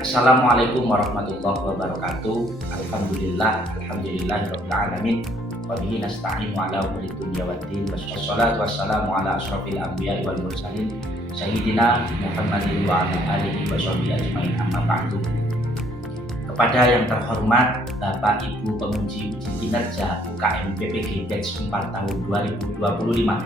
Assalamualaikum warahmatullahi wabarakatuh. Alhamdulillahirabbil alamin. Wa bihi nasta'inu ala umuri dunya waddin. Wassalatu wassalamu ala asyrofil anbiya'i wal mursalin sayyidina Muhammadin wa ala alihi wa sahbihi ajmain, amma ba'du. Kepada yang terhormat Bapak Ibu penguji uji kinerja UKM PPG batch 4 tahun 2025.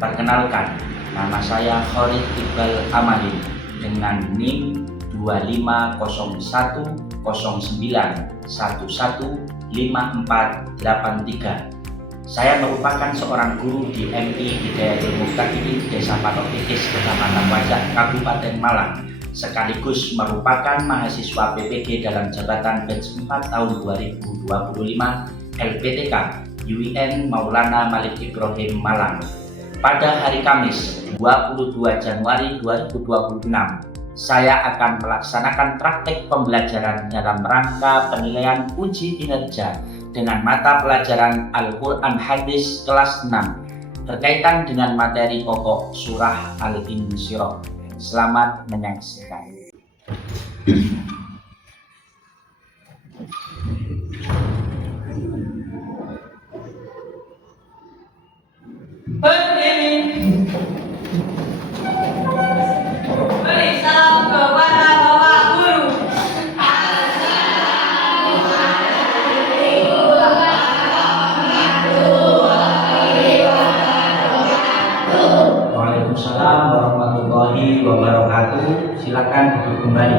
Perkenalkan, nama saya Khalid Iqbal Amalin dengan NIM 2509115483. Saya merupakan seorang guru di MI Hidayatul Muhtadin Desa Patotikis, Kecamatan Wajak, Kabupaten Malang, sekaligus merupakan mahasiswa PPG dalam jabatan batch 4 tahun 2025 LPTK UIN Maulana Malik Ibrahim Malang. Pada hari Kamis 22 Januari 2026, saya akan melaksanakan praktek pembelajaran dalam rangka penilaian uji kinerja dengan mata pelajaran Al-Quran Hadis kelas 6 berkaitan dengan materi pokok surah Al-Insyirah. Selamat menyaksikan. Waalaikumsalam warahmatullahi wabarakatuh. Silakan duduk kembali.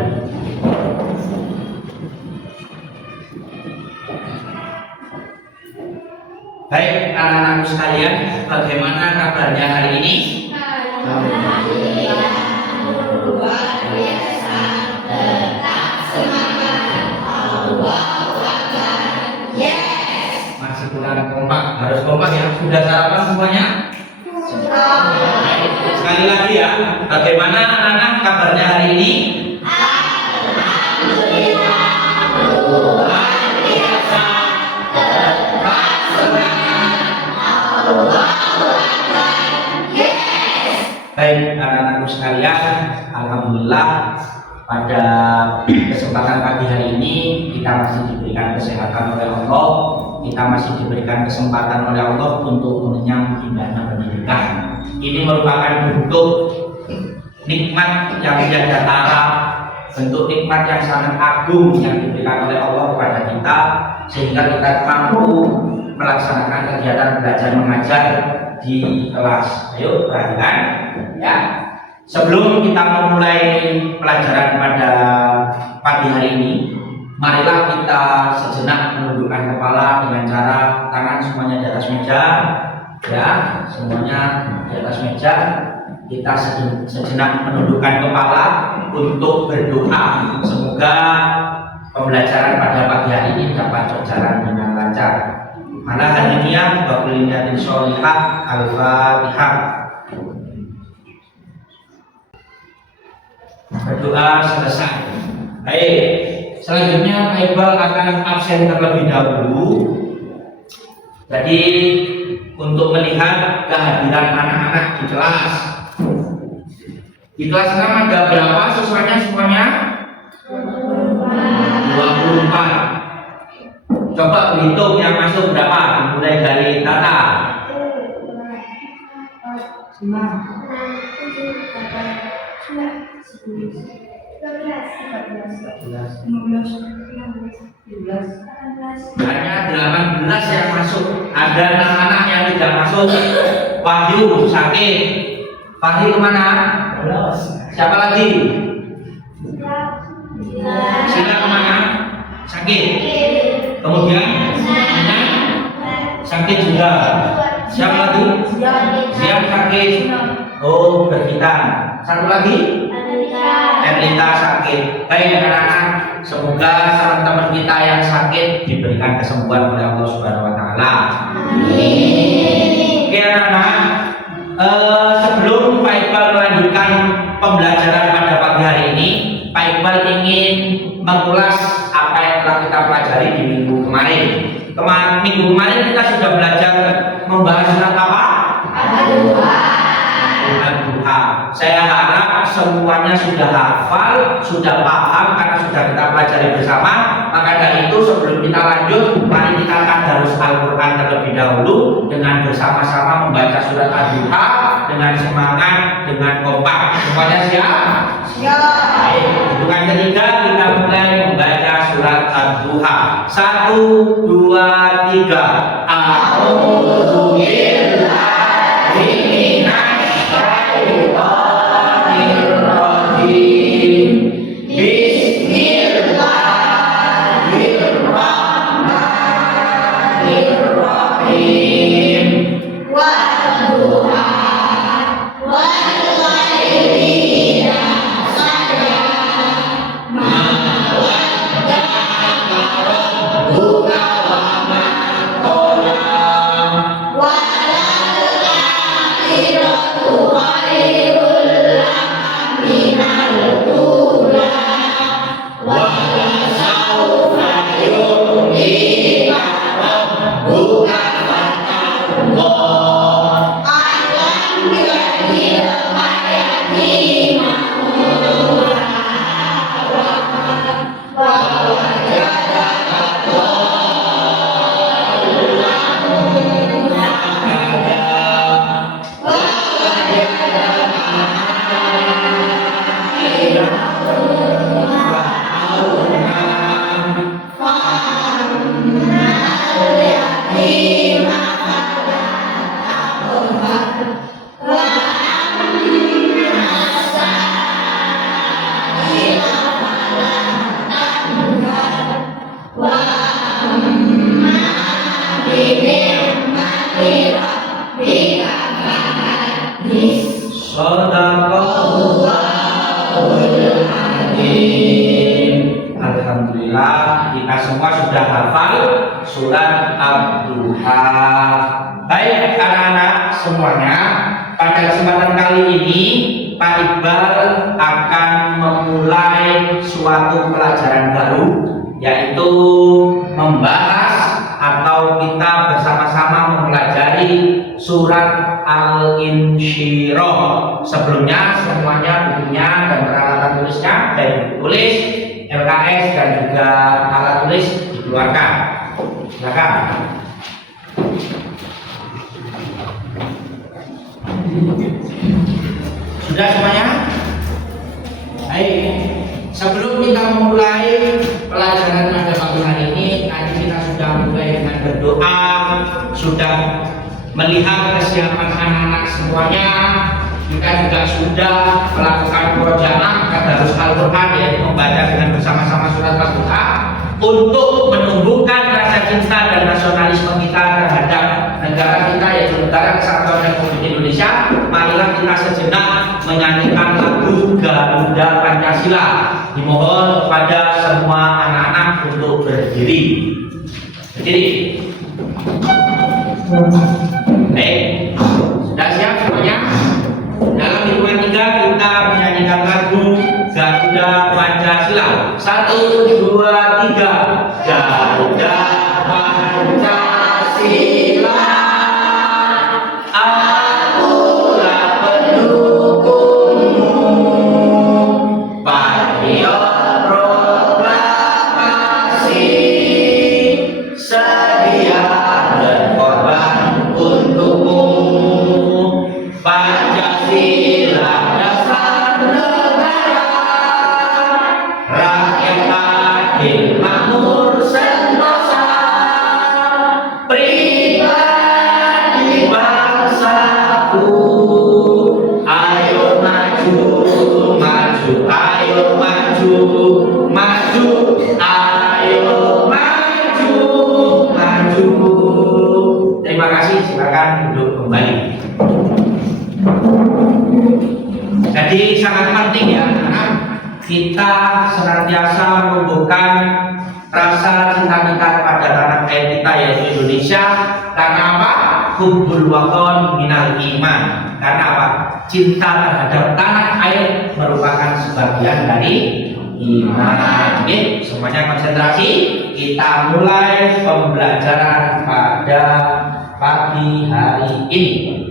Baik anak-anakku sekalian, bagaimana kabarnya hari ini? Alhamdulillah, luar biasa, tetap semangat, Allahu Akbar, yes. Masih kurang kompak, harus kompak ya. Sudah sarapan semuanya? Sekali lagi ya, bagaimana anak-anak kabarnya hari ini? Alhamdulillah, luar biasa, tetap semangat, Allahu Akbar, yes. Baik anak-anakku sekalian, alhamdulillah pada kesempatan pagi hari ini kita masih diberikan kesehatan oleh Allah, kita masih diberikan kesempatan oleh Allah untuk mengenyam indahnya pendidikan. Ini merupakan bentuk nikmat yang tiada tara, bentuk nikmat yang sangat agung yang diberikan oleh Allah kepada kita, sehingga kita mampu melaksanakan kegiatan belajar mengajar di kelas. Ayo perhatikan ya. Sebelum kita memulai pelajaran pada pagi hari ini, marilah kita sejenak menundukkan kepala dengan cara tangan semuanya di atas meja, ya, semuanya di atas meja. Kita sejenak menundukkan kepala untuk berdoa. Semoga pembelajaran pada pagi hari ini dapat berjalan dengan lancar. Ala hadiniyah wa kulli niyatin sholihah. Al-Fatihah. Berdoa selesai. Baik, selanjutnya Pak Iqbal akan absen terlebih dahulu. Jadi untuk melihat kehadiran anak-anak di kelas. Di kelas 6 ada berapa siswanya semuanya? 24. Coba berhitung yang masuk berapa? Mulai dari Tata. 11, Hanya 18 yang masuk. Ada 6 anak yang tidak masuk. Wahyu sakit. Fahri kemana? Siapa lagi? Sila kemana? Sakit. Kemudian sakit juga. Siapa lagi? Siap sakit. Oh, berhitam. Satu lagi? Ernita sakit. Baik anak-anak, semoga teman-teman kita yang sakit diberikan kesembuhan oleh Allah Subhanahu wa taala. Amin. Oke anak-anak, sebelum Pak Iqbal melanjutkan pembelajaran pada pagi hari ini, Pak Iqbal ingin mengulas apa yang telah kita pelajari di minggu kemarin. Minggu kemarin kita sudah belajar membahas surat apa? Al-Duha. duha. Saya harap semuanya sudah hafal, sudah paham karena sudah kita pelajari bersama. Maka dari itu sebelum kita lanjut, mari kita tadarus Al-Quran terlebih dahulu dengan bersama-sama membaca surat Ad-Duha dengan semangat, dengan kompak. Semuanya siap? Siap. Baik, hitungan ketiga kita mulai membaca surat Ad-Duha. 1, 2, 3. A'udzu billahi minasy syaithanir rajim. Bismillahirrahmanirrahim. Wadduha wal-laili idza saja. Ma wadda'aka rabbuka wa ma qala. Wal-akhiratu khairul laka minal ula. Wa lasawfa yu'tika rabbuka fatarda. Alam yahil hayati mahmura wa wajadaka dhallan fahada wa wajadaka a'ilan fa'awna fa'amma al-yatima fala taqhar wa amma as-sa'ila fala tanhar wa amma bi ni'mati rabbika fahaddits. Shadaqallahul Azim. Alhamdulillah kita semua sudah hafal surat Ad-Duha. Baik anak-anak semuanya, pada kesempatan kali ini Pak Iqbal akan memulai suatu pelajaran baru, yaitu membahas atau kita bersama-sama mempelajari surat Al-Insyirah. Sebelumnya semuanya bukunya dan peralatan tulisnya, baik buku tulis, LKS dan juga alat tulis dikeluarkan. Silakan. Sudah semuanya? Baik. Sebelum kita memulai pelajaran pada pagi hari ini, tadi kita sudah mulai dengan berdoa, sudah melihat kesiapan anak-anak semuanya. Kita juga sudah melakukan murojaah tadarus Al-Quran, yaitu membaca dengan bersama-sama surat Al-Duha untuk menumbuhkan rasa cinta dan nasionalisme kita terhadap negara kita, yaitu Negara Kesatuan Republik Indonesia. Marilah kita sejenak menyanyikan lagu Garuda Pancasila. Dimohon kepada semua anak-anak untuk berdiri. Berdiri. Baik, sudah siap semuanya? Dalam hitungan 3 kita menyanyikan lagu Garuda Pancasila. 1, 2, 3. Garuda Pancasila, akulah pendukungmu, patriot proklamasi, sedia berkorban untukmu. Pancasila dasar negara, rakyat adil makmur sentosa, pribadi bangsaku. Ayo maju, maju, ayo maju, maju, ayo maju, maju. Terima kasih, silakan duduk kembali. Jadi sangat penting ya anak-anak, kita senantiasa menumbuhkan rasa cinta kita kepada tanah air kita, yaitu Indonesia. Karena apa? Hubbul waton minal iman. Karena apa? Cinta terhadap tanah air merupakan sebagian dari iman. Oke, semuanya konsentrasi. Kita mulai pembelajaran pada pagi hari ini.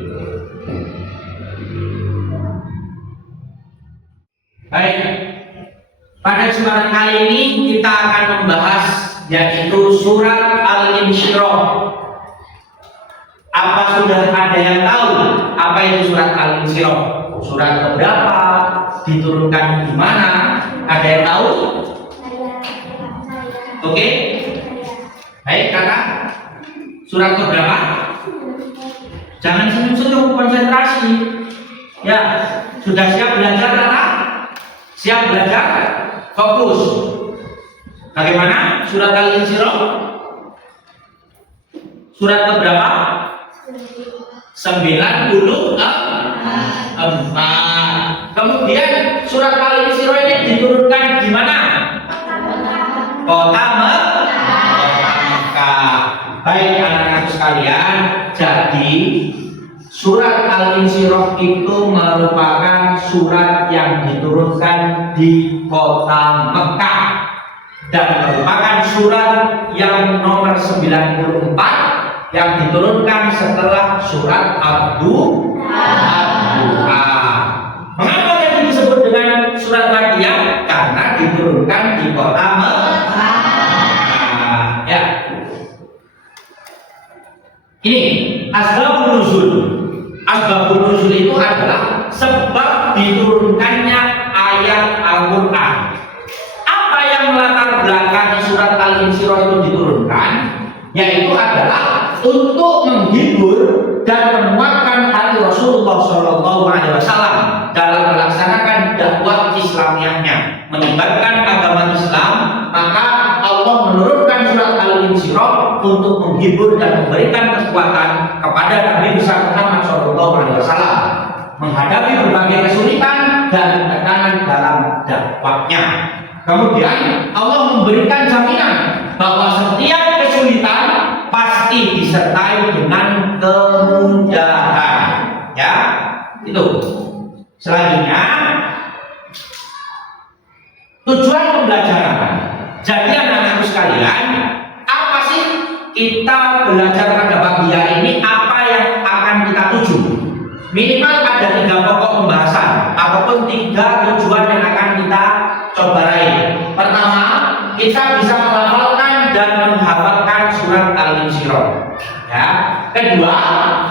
Baik, pada kesempatan kali ini kita akan membahas yaitu surat Al-Insyirah. Apa sudah ada yang tahu apa itu surat Al-Insyirah? Surat keberapa? Diturunkan di mana? Ada yang tahu? Oke? Baik, kakak. Surat keberapa? Jangan senyum-senyum, konsentrasi. Ya, sudah siap belajar, kakak? Siap belajar? Fokus. Bagaimana surat Al-Insyirah? Surat keberapa? 94. Kemudian surat Al-Insyirah ini diturunkan di mana? Kota Mekah. Baik anak-anak sekalian, jadi surat Al-Insyirah itu merupakan surat yang diturunkan di kota Mekah dan merupakan surat yang nomor 94 yang diturunkan setelah surat Ad-Duha. Mengapa yang disebut dengan surat Makkiyah? Karena diturunkan di kota Mekah. Ya. Ini asbabun nuzul. Asbabun nuzul itu adalah sebab diturunkannya ayat Al-Quran. Apa yang melatar belakangi surat Al-Insyirah itu diturunkan? Yaitu adalah untuk menghibur dan menguatkan hati Rasulullah SAW dalam melaksanakan dakwah Islamiahnya, menyebarkan agama Islam. Maka Allah menurunkan surat Al-Insyirah untuk menghibur dan memberikan kekuatan kepada Nabi besar Muhammad SAW menghadapi berbagai kesulitan dan tekanan dalam dakwahnya. Kemudian Allah memberikan jaminan bahwa setiap kesulitan pasti disertai dengan kemudahan. Ya, itu. Selanjutnya, tujuan pembelajaran. Jadi anak-anak sekalian, apa sih kita belajar pada pagi hari ini? Apa yang akan kita tuju? Minimal ada 3 pokok pembahasan ataupun 3 tujuan yang akan kita coba raih. Pertama, kita bisa menghafalkan dan menghafalkan surat Al-Insyirah. Ya. Kedua,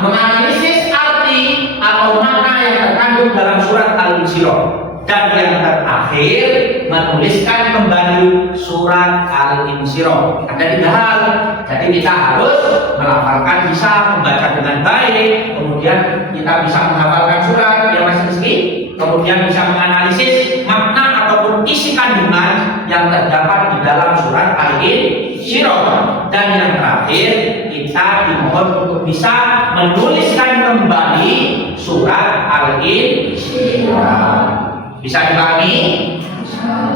menganalisis arti atau makna yang terkandung dalam surat Al-Insyirah. Dan yang terakhir, menuliskan kembali surat Al-Insyirah. Ada 3 hal. Jadi kita harus melafalkan, bisa membaca dengan baik, kemudian kita bisa menghafalkan surat yang masih meski, kemudian bisa menganalisis makna ataupun isi kandungan yang terdapat di dalam surat Al-Insyirah. Dan yang terakhir, kita dimohon untuk bisa menuliskan kembali surat Al-Insyirah. Bisa dipahami?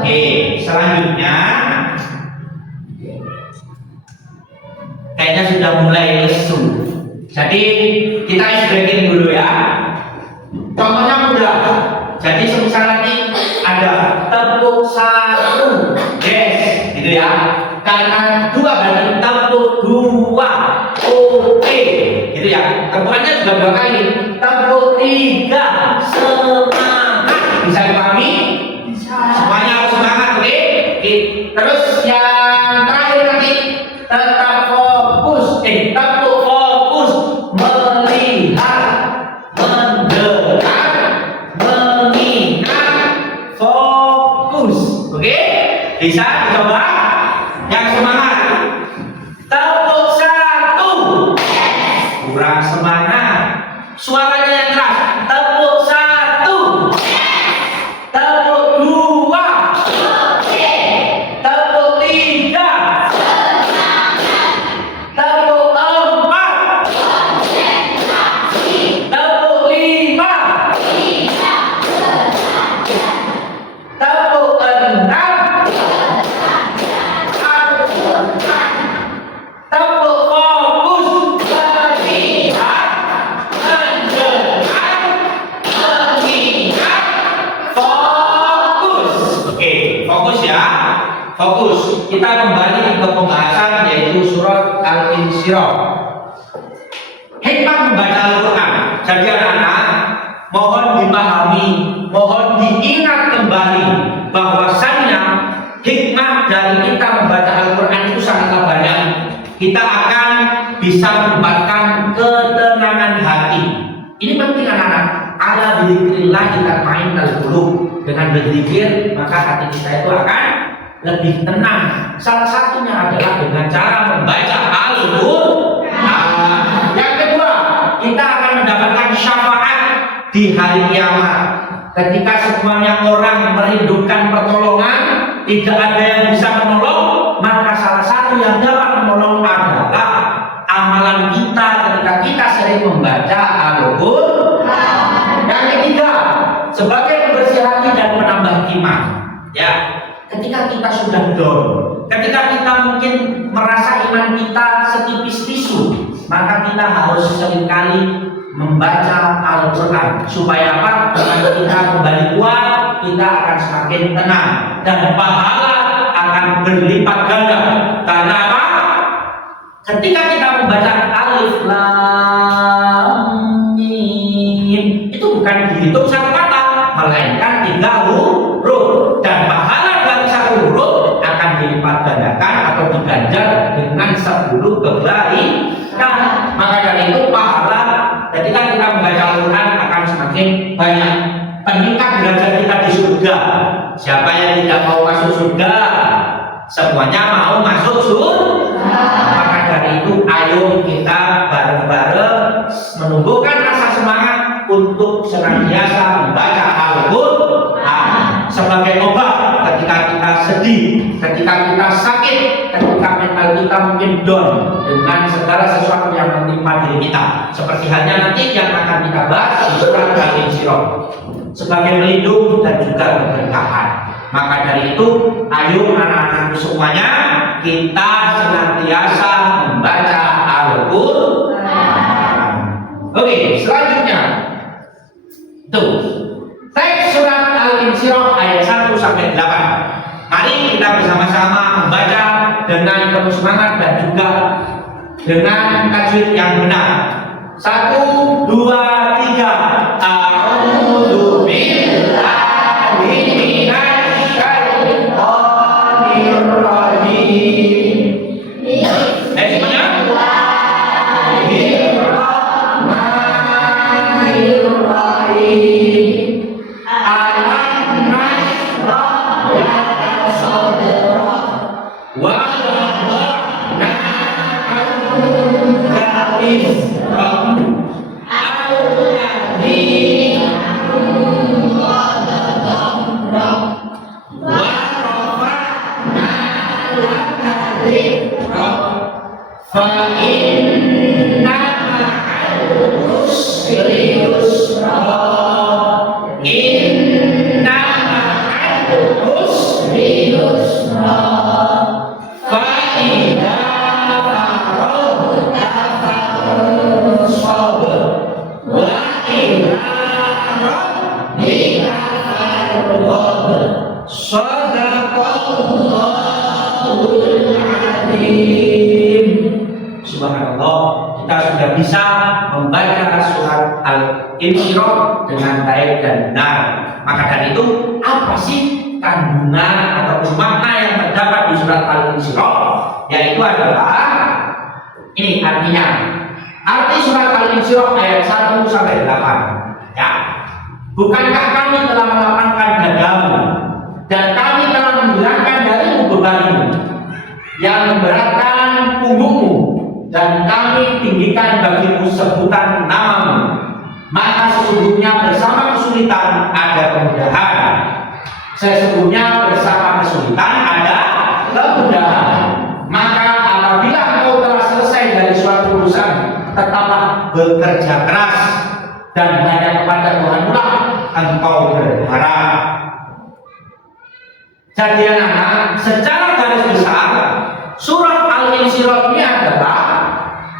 Oke, selanjutnya kayaknya sudah mulai lesu. Jadi kita isbreaking dulu ya. Contohnya mudah. Jadi semisal nanti ada tepuk 1, yes, gitu ya. Karena 2 berarti tepuk 2, oke, gitu ya. Tepukannya juga 2 kali. Tepuk 3, semangat. Bisa dipahami? Semuanya harus semangat, oke? Terus yang terakhir nanti tetap fokus, tepuk fokus, melihat, mendengar, mengingat, fokus, oke? Bisa dicoba? Yang semangat, tepuk 1, kurang semangat, suaranya yang keras, tepuk 1, tepuk 2, tepuk 3, tepuk 4, tepuk 5, tepuk 6, tepuk fokus, melihat, mendengar, mengingat, fokus. Oke, fokus ya. Fokus. Kita kembali ke pembahasan yaitu surat Al-Insyirah. Hikmah membaca Al-Quran. Jadi anak-anak, mohon dipahami mohon diingat kembali bahwasannya hikmah dari kita membaca Al-Quran itu sangatlah banyak. Kita akan bisa mendapatkan ketenangan hati. Ini penting anak-anak. Ala dzikrillah kita main qulub. Dengan berzikir maka hati kita itu akan lebih tenang. Salah satunya adalah dengan cara membaca Al-Quran. Yang kedua, kita akan mendapatkan syafaat di hari kiamat. Ketika semuanya orang merindukan pertolongan, tidak ada yang bisa menolong, maka salah satu yang dapat menolong adalah amalan kita ketika kita sering membaca Al-Quran. Yang ketiga, sebagai pembersih hati dan penambah iman. Ya, ketika kita sudah down, ketika kita mungkin merasa iman kita setipis tisu, maka kita harus seringkali membaca Al-Quran supaya apa? Dengan kita kembali kuat, kita akan semakin tenang dan pahala akan berlipat ganda. Karena apa? Ketika kita membaca Alif Lam Mim, itu bukan dihitung satu kata, melainkan 3 huruf, dan pahala dari 1 huruf akan dilipat gandakan atau diganjar dengan 10 kebaikan. Maka dari itu pahala ketika kita membaca Al-Quran akan semakin banyak. Peningkat derajat kita di surga. Siapa yang tidak mau masuk surga? Semuanya mau masuk surga. Maka dari itu ayo kita bareng-bareng menumbuhkan rasa semangat untuk senantiasa membaca Al-Quran sebagai obat ketika kita sedih, ketika kita sakit, ketika mental kita mungkin down dengan segala sesuatu yang menimpa diri kita. Seperti halnya nanti yang akan kita bahas di surat Al-Insyirah sebagai pelindung dan juga keberkahan. Maka dari itu, ayo anak-anakku semuanya kita senantiasa membaca Al-Quran. Oke, selanjutnya tuh teks surat Al-Insyirah ayat 1 sampai 8. Mari kita bersama-sama membaca dengan penuh semangat dan juga dengan tajwid yang benar. 1, 2, 3. A'udzu billahi minasy syaithanir rajim. Semuanya. Subhanallah, kita sudah bisa membaca surat Al-Insyirah dengan baik dan benar. Maka dari itu, apa sih kandungan atau makna yang terdapat di surat Al-Insyirah? Yaitu adalah ini artinya. Arti surat Al-Insyirah ayat 1 sampai 8. Ya. Bukankah kami telah melapangkan dadamu dan kami telah menghilangkan darimu bebanmu yang memberatkan punggungmu, dan kami tinggikan bagimu sebutan namamu. Maka sesungguhnya bersama kesulitan ada kemudahan. Sesungguhnya bersama kesulitan ada kemudahan. Maka apabila engkau telah selesai dari suatu urusan, tetaplah bekerja keras dan hanya kepada Tuhan pula engkau berharap. Jadi anak-anak, secara garis besar surat Al-Insyirah ini adalah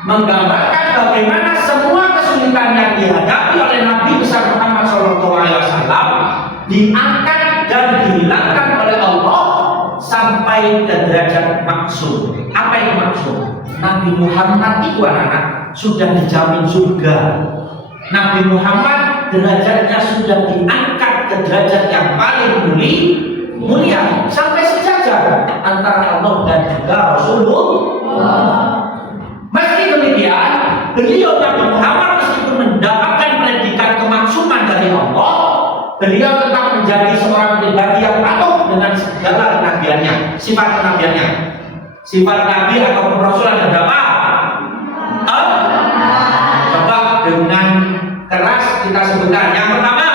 menggambarkan bagaimana semua kesulitan yang dihadapi oleh Nabi besar Muhammad SAW diangkat dan dihilangkan oleh Allah sampai ke derajat maksud. Apa yang maksud? Nabi Muhammad itu anak-anak sudah dijamin surga. Nabi Muhammad derajatnya sudah diangkat ke ke derajat yang paling mulia sampai sejajar antara Allah dan juga Rasulullah. Meski demikian, beliau Nabi Muhammad meskipun mendapatkan predikat kemaksuman dari Allah, beliau tetap menjadi seorang pribadi yang patuh dengan segala kenabiannya, sifat kenabiannya. Sifat Nabi atau Rasul ada berapa? Coba dengan keras kita sebutkan. Yang pertama,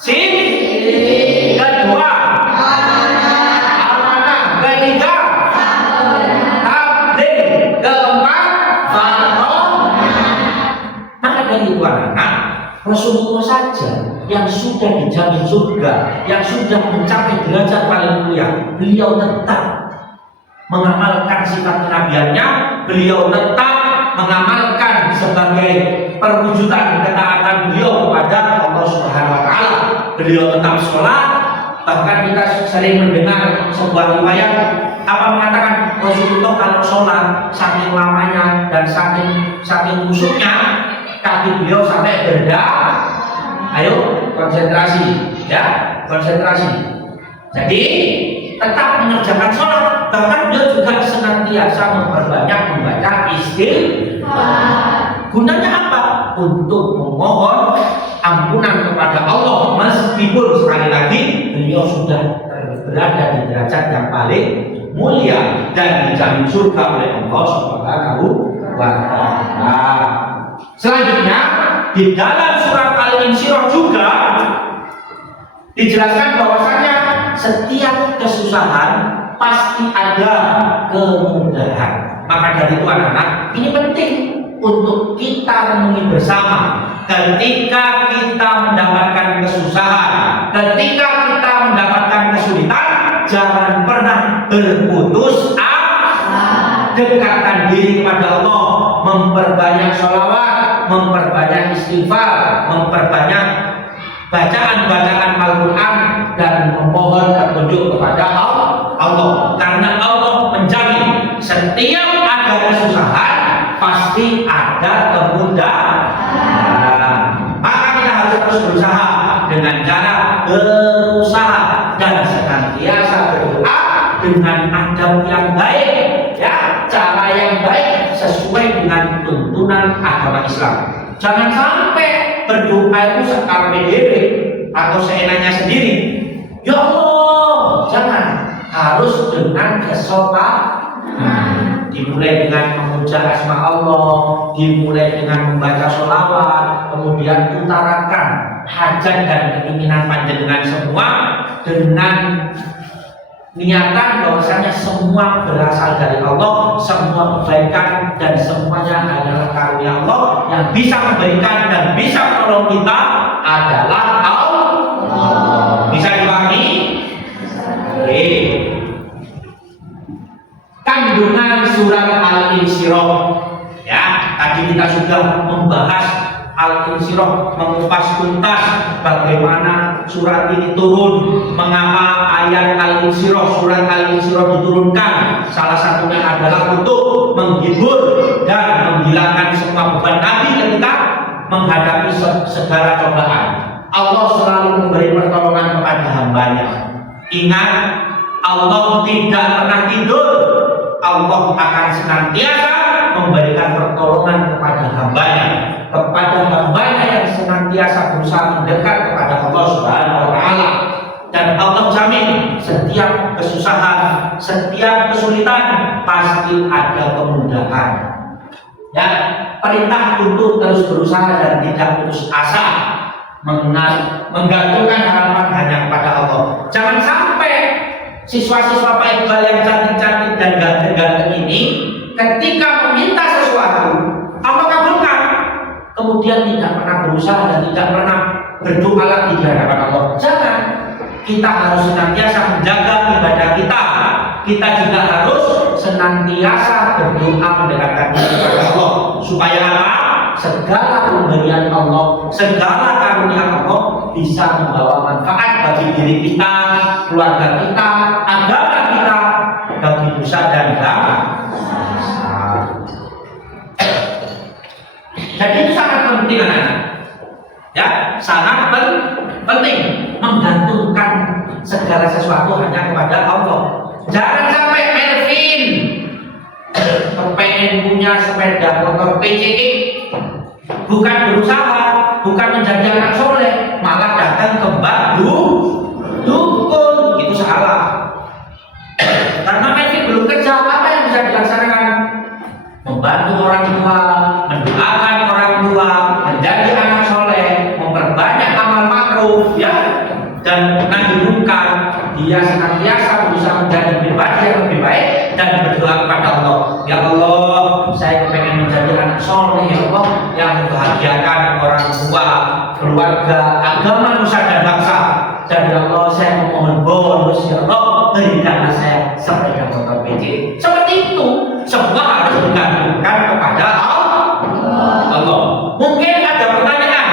sin. Kedua, amanah. Ketiga, tabligh. Keempat, fardhu. Maka dari itu anak, Rasulullah saja yang sudah dijamin surga, yang sudah mencapai derajat paling mulia, beliau tetap mengamalkan sifat kenabiannya, beliau tetap mengamalkan sebagai perwujudan ketaatan beliau kepada Allah Subhanahu wa taala. Beliau tetap sholat, bahkan kita sering mendengar sebuah riwayat apa mengatakan Rasulullah kalau sholat saking lamanya dan saking khusyuknya kaki beliau sampai berdarah. Ayo konsentrasi, ya konsentrasi. Jadi tetap mengerjakan sholat, bahkan beliau juga senantiasa memperbanyak membaca istighfar. Gunanya apa? Untuk memohon ampunan kepada Allah, meskipun sekali lagi beliau sudah berada di derajat yang paling mulia dan dijamin surga oleh Allah Subhanahu wa taala. Selanjutnya di dalam surat Al-Insyirah juga dijelaskan bahwasanya setiap kesusahan pasti ada kemudahan. Maka dari itu anak-anak, ini penting untuk kita renungi bersama. Ketika kita mendapatkan kesusahan, ketika kita mendapatkan kesulitan, jangan pernah berputus asa. Dekatkan diri kepada Allah, memperbanyak sholawat, memperbanyak istighfar, memperbanyak bacaan-bacaan Al-Quran, dan memohon petunjuk kepada Allah. Karena Allah menjamin setiap ada kesusahan pasti ada kemudahan. Maka kita harus terus berusaha dengan cara berusaha dan senantiasa berdoa dengan adab yang baik, ya, cara yang baik sesuai dengan tuntunan agama Islam. Jangan sampai berdoa itu sekarang diri atau seenaknya sendiri. Ya Allah, jangan. Harus dengan kesopanan. Dimulai dengan memuja asma Allah, dimulai dengan membaca sholawat, kemudian utarakan hajat dan keinginan panjenengan semua dengan niatan bahwasanya semua berasal dari Allah, semua kebaikan dan semuanya adalah karunia Allah. Yang bisa memberikan dan bisa menolong kita adalah Allah. Bisa dipahami? Oke. Kandungan surat Al-Insyirah, ya, tadi kita sudah membahas Al-Insyirah, mengupas tuntas bagaimana surat ini turun, mengapa ayat Al-Insyirah, surat Al-Insyirah diturunkan. Salah satunya adalah untuk menghibur dan menghilangkan semua beban Nabi ketika menghadapi segala cobaan. Allah selalu memberi pertolongan kepada hambanya. Ingat, Allah tidak pernah tidur. Allah akan senantiasa memberikan pertolongan kepada hambanya, yang senantiasa berusaha mendekat kepada Allah Subhanahu wa taala. Dan Allah jamin setiap kesusahan, setiap kesulitan pasti ada kemudahan. Ya, perintah untuk terus berusaha dan tidak putus asa, menggantungkan harapan hanya kepada Allah. Jangan sampai siswa-siswa Pak Iqbal yang cantik-cantik dan ganteng-ganteng ini ketika meminta sesuatu Allah kabulkan, kemudian tidak pernah berusaha dan tidak pernah berdoa lagi di hadapan Allah. Jangan. Kita harus senantiasa menjaga ibadah kita. Kita juga harus senantiasa berdoa mendekatkan diri kepada Allah. Supaya apa? Segala pemberian Allah, segala karunia Allah bisa membawa manfaat bagi diri kita, keluarga kita, agama kita, bagi nusa dan bangsa. Jadi itu sangat penting, anak. Ya, sangat penting. sesuatu hanya kepada Allah. Jangan sampai Melvin kepengen punya sepeda motor PCX, bukan berusaha, bukan menjadi anak soleh, malah datang ke mbak dukun. Itu salah. Karena Melvin belum kerja, apa yang bisa dilaksanakan? Membantu orang tua, mendoakan orang tua, menjadi anak soleh, memperbanyak amal makruf, ya, dan nahi munkar. Dia senantiasa berusaha menjadi pribadi yang lebih baik dan berdoa kepada Allah. Ya Allah, saya pengen menjadi anak soleh, ya Allah, yang membahagiakan orang tua, keluarga, agama, nusa dan bangsa. Dan ya Allah, saya memohon bonus, ya Allah, berikanlah saya sepeda motor PCX. Seperti itu, semua harus digantungkan kepada Allah. Mungkin ada pertanyaan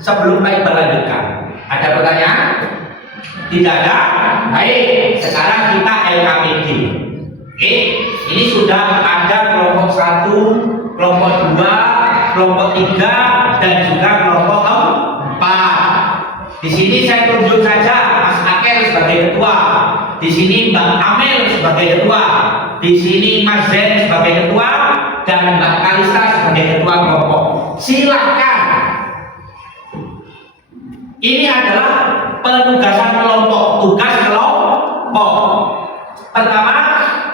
sebelum Pak Iqbal lanjutkan. Ada pertanyaan? Tidak ada? Baik, sekarang kita LKPD. Oke, ini sudah ada kelompok 1, kelompok 2, kelompok 3, dan juga kelompok 4. Di sini saya tunjuk saja Mas Akel sebagai ketua. Di sini Mbak Amel sebagai ketua. Di sini Mas Zen sebagai ketua dan Mbak Kalista sebagai ketua kelompok. Silakan. Ini adalah penugasan kelompok, tugas kelompok. Pertama,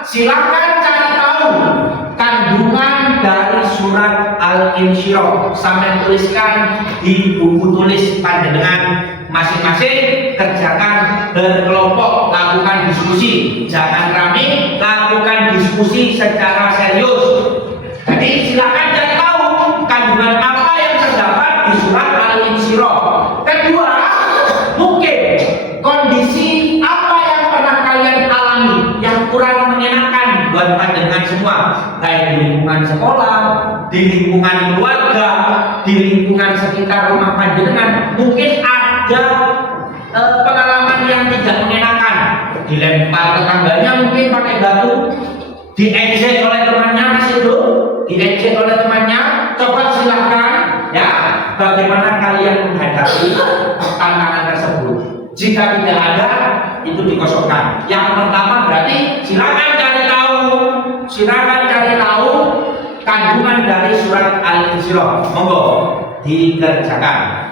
silakan cari tahu kandungan dari surat Al-Insyirah. Sampai tuliskan di buku tulis panjenengan masing-masing, kerjakan berkelompok, lakukan diskusi, jangan rame, lakukan diskusi secara serius. Jadi silakan cari tahu kandungan apa yang terdapat di surat Al-Insyirah. Kedua, mungkin kondisi apa yang pernah kalian alami yang kurang mengenakan buat panjenengan semua, baik di lingkungan sekolah, di lingkungan keluarga, di lingkungan sekitar rumah panjenengan. Mungkin ada pengalaman yang tidak mengenakan, dilempar tetangganya mungkin pakai batu, diejek oleh temannya, masih itu diejek oleh temannya. Coba silahkan ya, bagaimana kalian menghadapi tantangan tersebut. Jika tidak ada, itu dikosongkan. Yang pertama berarti silakan cari tahu kandungan dari surat Al-Insyirah. Monggo dikerjakan.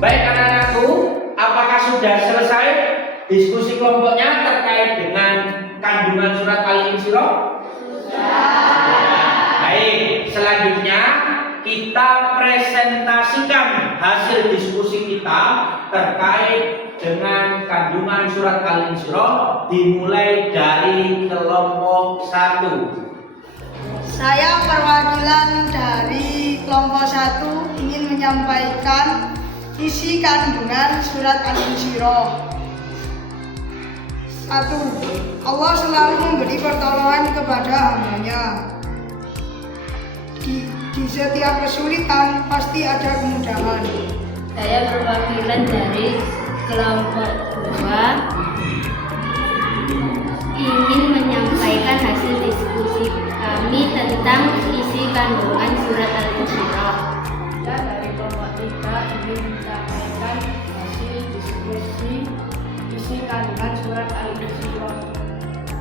Baik anak-anakku, apakah sudah selesai diskusi kelompoknya terkait dengan kandungan surat Al-Insyirah? Sudah. Baik, selanjutnya kita presentasikan hasil diskusi kita terkait dengan kandungan surat Al-Insyirah dimulai dari kelompok 1. Saya perwakilan dari kelompok 1 ingin menyampaikan isi kandungan surat Al-Insyirah. 1. Allah selalu memberi pertolongan kepada hambanya. Di setiap kesulitan pasti ada kemudahan. Saya perwakilan dari kelompok 2 ingin menyampaikan hasil diskusi kami tentang isi kandungan surat Al-Insyirah. Saya dari kelompok 3 ingin menyampaikan hasil diskusi isi kandungan surat Al-Insyirah.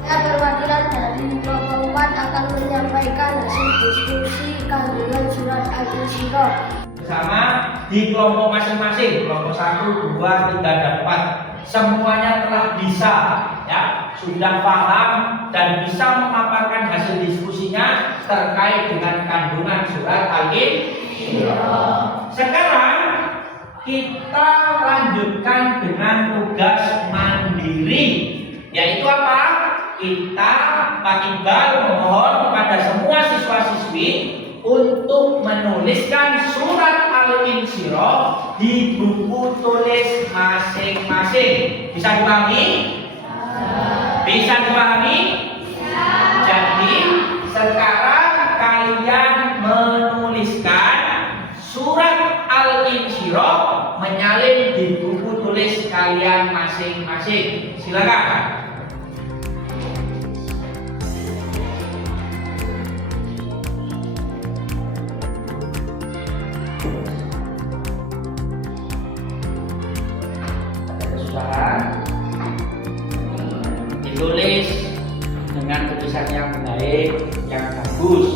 Saya perwakilan dari kelompok 4 akan menyampaikan hasil diskusi kandungan surat Al-Insyirah. Bersama di kelompok masing-masing, kelompok 1, 2, 3, dan 4. Semuanya telah bisa, ya, sudah paham dan bisa memaparkan hasil diskusinya terkait dengan kandungan surat Al-Insyirah. Sekarang kita lanjutkan dengan tugas mandiri, yaitu apa? Kita Pak Iqbal memohon kepada semua siswa-siswi untuk menuliskan surat Al-Insyirah di buku tulis masing-masing. Bisa dipahami? Bisa dipahami? Jadi sekarang kalian menuliskan surat Al-Insyirah menyalin di buku tulis kalian masing-masing. Silakan. Ditulis dengan tulisan yang baik, yang bagus.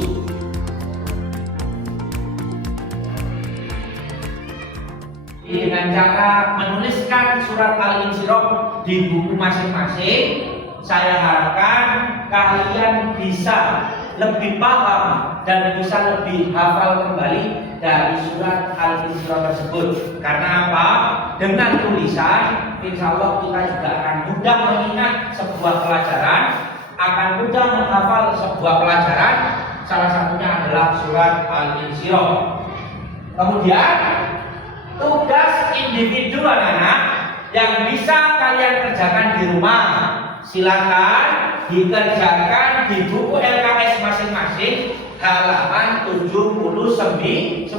Dengan cara menuliskan surat Al-Insyirah di buku masing-masing, saya harapkan kalian bisa lebih paham dan bisa lebih hafal kembali dari surat Al-Insyirah tersebut. Karena apa? Dengan tulisan, insya Allah kita juga akan mudah mengingat sebuah pelajaran, akan mudah menghafal sebuah pelajaran. Salah satunya adalah surat Al-Insyirah. Kemudian tugas individu anak-anak yang bisa kalian kerjakan di rumah, silakan dikerjakan di buku LKS masing-masing halaman 79.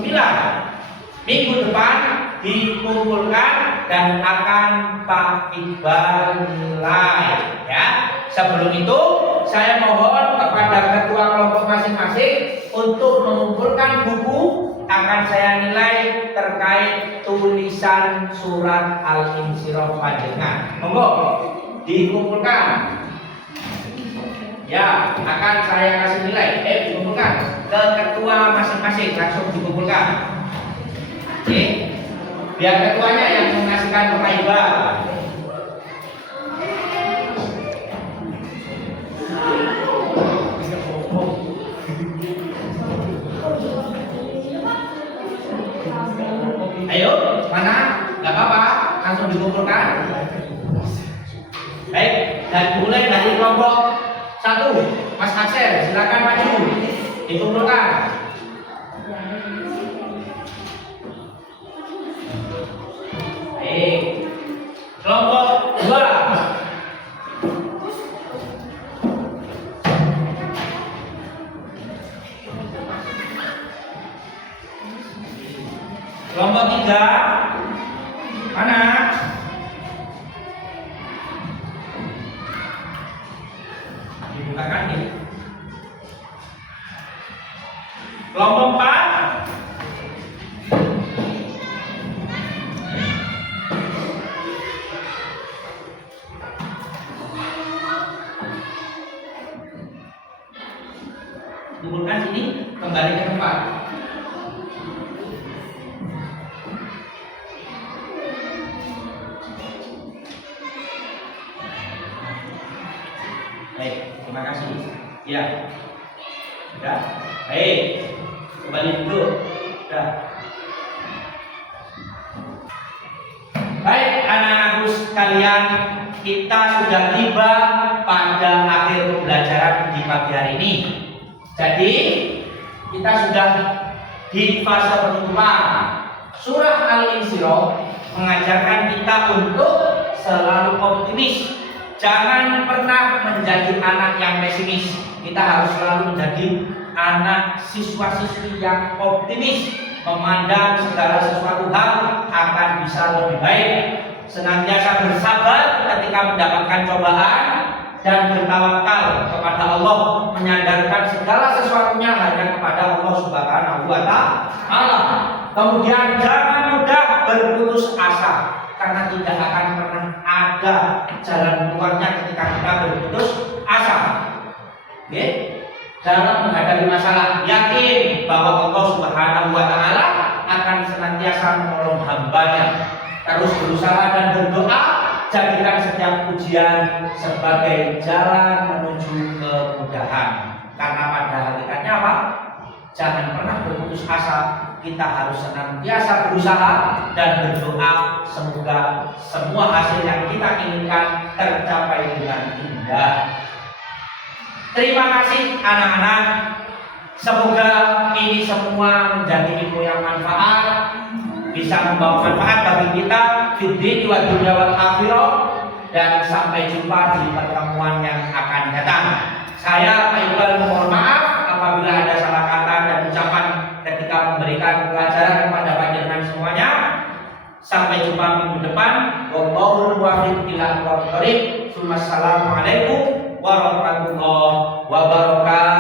Minggu depan dikumpulkan dan akan Pak Iqbal nilai ya. Sebelum itu saya mohon kepada ketua kelompok masing-masing untuk mengumpulkan buku akan saya nilai terkait tulisan surat Al-Insyirah panjenengan. Monggo dikumpulkan. Ya, akan saya kasih nilai. Dikumpulkan ke ketua masing-masing, langsung dikumpulkan. Oke. Biar ketuanya yang mengasihkan ke Pak Iqbal. Ayo, mana? Gak apa-apa, langsung dikumpulkan. Baik, dan mulai dari kelompok 1, Mas Axel, silakan maju, dikumpulkan. Baik, kelompok 2. Kelompok 3 mana? Dibukakan ini. Kelompok 4 kumpulkan sini, kembali ke tempat. Baik, terima kasih. Ya, sudah. Baik, kembali duduk. Sudah. Baik, anak-anakku sekalian, kita sudah tiba pada akhir pembelajaran di pagi hari ini. Jadi, kita sudah di fase penutupan. Surah Al-Insyirah mengajarkan kita untuk selalu optimis. Jangan pernah menjadi anak yang pesimis. Kita harus selalu menjadi anak siswa-siswi yang optimis, memandang segala sesuatu hal akan bisa lebih baik, senantiasa bersabar ketika mendapatkan cobaan dan bertawakal kepada Allah, menyandarkan segala sesuatunya hanya kepada Allah Subhanahu wa Ta'ala. Kemudian jangan mudah berputus asa, karena tidak akan pernah ada jalan keluarnya ketika kita berputus asa. Oke? Dalam menghadapi masalah, yakin bahwa Allah Subhanahu wa Ta'ala akan senantiasa menolong hambanya. Terus berusaha dan berdoa, jadikan setiap ujian sebagai jalan menuju kemudahan. Karena pada hakikatnya apa? Jangan pernah berputus asa. Kita harus senantiasa berusaha dan berdoa semoga semua hasil yang kita inginkan tercapai dengan indah. Terima kasih anak-anak. Semoga ini semua menjadi ilmu yang manfaat, bisa membawa manfaat bagi kita fid din wa dunya wal akhirah, dan sampai jumpa di pertemuan yang akan datang. Saya Pak Iqbal mohon maaf apabila ada salah kata dan ucapan ketika memberikan pelajaran kepada panjenengan semuanya. Sampai jumpa minggu depan. Wallahul muwaffiq ila aqwamit thoriq. Assalamualaikum warahmatullahi wabarakatuh.